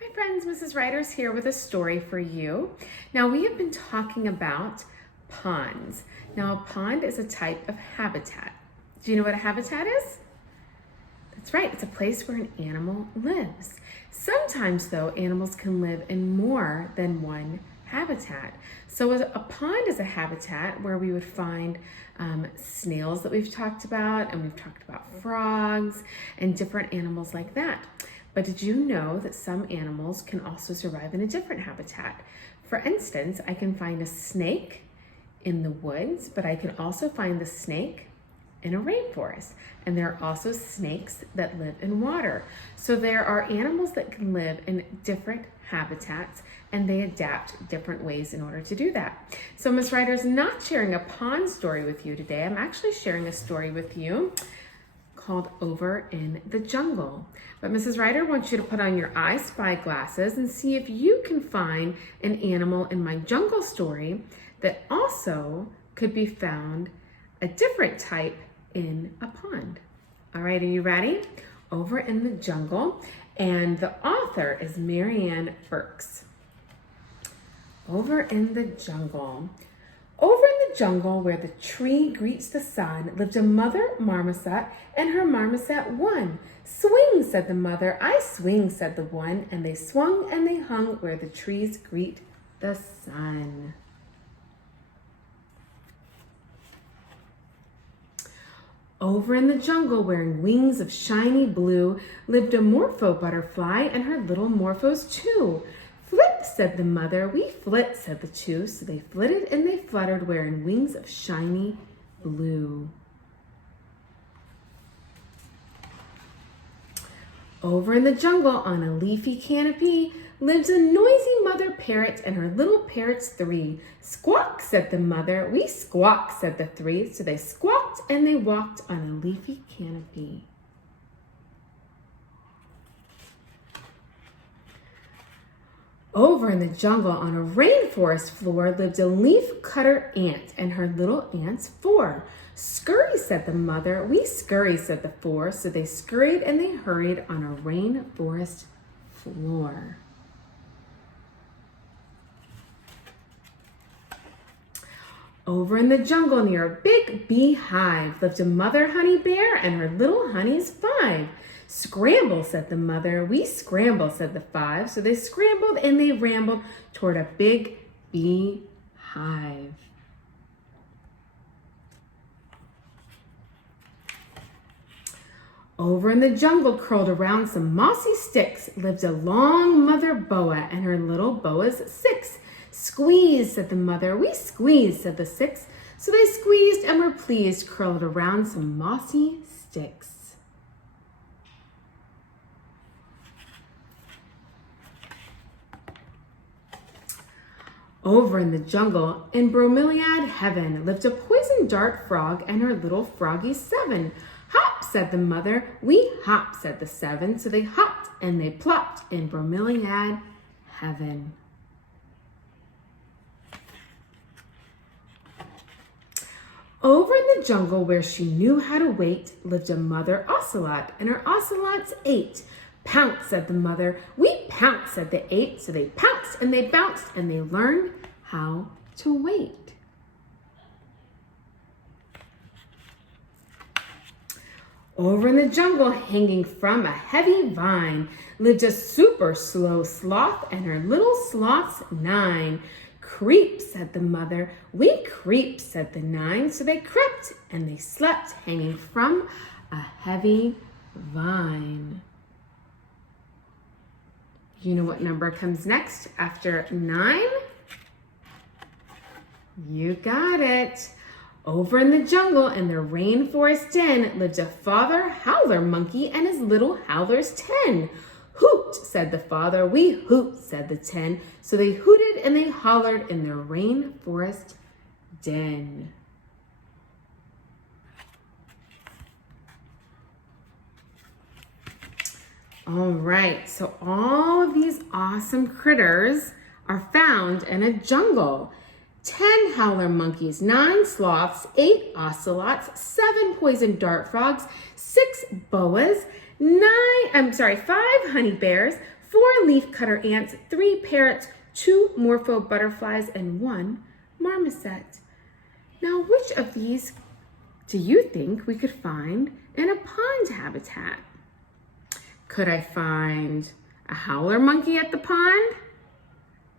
Hi friends, Mrs. Ryder's here with a story for you. Now we have been talking about ponds. Now a pond is a type of habitat. Do you know what a habitat is? That's right, it's a place where an animal lives. Sometimes though, animals can live in more than one habitat. So a pond is a habitat where we would find snails that we've talked about, and we've talked about frogs and different animals like that. But did you know that some animals can also survive in a different habitat? For instance, I can find a snake in the woods, but I can also find the snake in a rainforest. And there are also snakes that live in water. So there are animals that can live in different habitats, and they adapt different ways in order to do that. So Miss Ryder's not sharing a pond story with you today. I'm actually sharing a story with you called Over in the Jungle. But Mrs. Ryder wants you to put on your I Spy glasses and see if you can find an animal in my jungle story that also could be found a different type in a pond. All right, are you ready? Over in the Jungle, and the author is Marianne Burks. Over in the Jungle. Over in the jungle where the tree greets the sun lived a mother marmoset and her marmoset one. Swing, said the mother, I swing, said the one, and they swung and they hung where the trees greet the sun. Over in the jungle, wearing wings of shiny blue, lived a morpho butterfly and her little morphos too. Flit, said the mother, we flit, said the two. So they flitted and they fluttered, wearing wings of shiny blue. Over in the jungle, on a leafy canopy, lives a noisy mother parrot and her little parrots three. Squawk, said the mother, we squawk, said the three. So they squawked and they walked on a leafy canopy. Over in the jungle, on a rainforest floor, lived a leaf cutter ant and her little ants four. Scurry, said the mother, we scurry, said the four. So they scurried and they hurried on a rainforest floor. Over in the jungle near a big beehive lived a mother honey bear and her little honeys five. Scramble, said the mother, we scramble, said the five. So they scrambled and they rambled toward a big beehive. Over in the jungle, curled around some mossy sticks, lived a long mother boa and her little boas six. Squeeze, said the mother, we squeeze, said the six. So they squeezed and were pleased, curled around some mossy sticks. Over in the jungle, in bromeliad heaven, lived a poison dart frog and her little froggies seven. Hop, said the mother, we hop, said the seven. So they hopped and they plopped in bromeliad heaven. Over in the jungle where she knew how to wait, lived a mother ocelot and her ocelots eight. Pounce, said the mother, we pounce, said the eight. So they pounced and they bounced and they learned how to wait. Over in the jungle, hanging from a heavy vine, lived a super slow sloth and her little sloths nine. Creep, said the mother, we creep, said the nine. So they crept and they slept, hanging from a heavy vine. You know what number comes next after 9? You got it. Over in the jungle in the rainforest den lived a father howler monkey and his little howlers 10. Hoot, said the father, we hoot, said the 10. So they hooted and they hollered in their rainforest den. All right, so all of these awesome critters are found in a jungle. 10 howler monkeys, 9 sloths, 8 ocelots, 7 poison dart frogs, 6 boas, 5 honey bears, 4 leafcutter ants, 3 parrots, 2 morpho butterflies, and 1 marmoset. Now, which of these do you think we could find in a pond habitat? Could I find a howler monkey at the pond?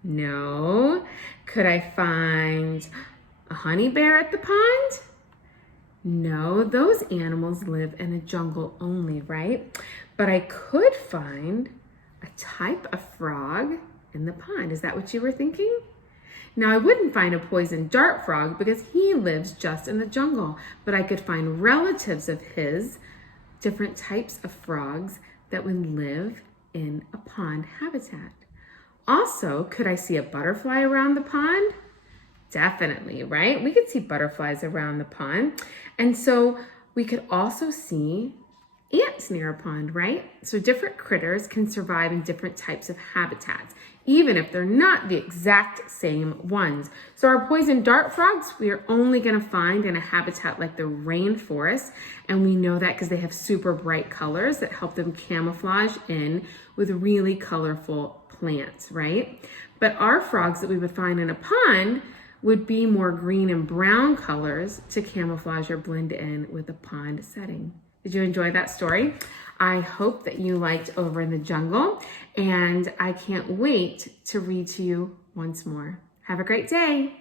No. Could I find a honey bear at the pond? No, those animals live in a jungle only, right? But I could find a type of frog in the pond. Is that what you were thinking? Now, I wouldn't find a poison dart frog because he lives just in the jungle, but I could find relatives of his, different types of frogs that would live in a pond habitat. Also, could I see a butterfly around the pond? Definitely, right? We could see butterflies around the pond. And so we could also see ants near a pond, right? So different critters can survive in different types of habitats, even if they're not the exact same ones. So our poison dart frogs, we are only gonna find in a habitat like the rainforest. And we know that because they have super bright colors that help them camouflage in with really colorful plants, right? But our frogs that we would find in a pond would be more green and brown colors to camouflage or blend in with the pond setting. Did you enjoy that story? I hope that you liked Over in the Jungle, and I can't wait to read to you once more. Have a great day.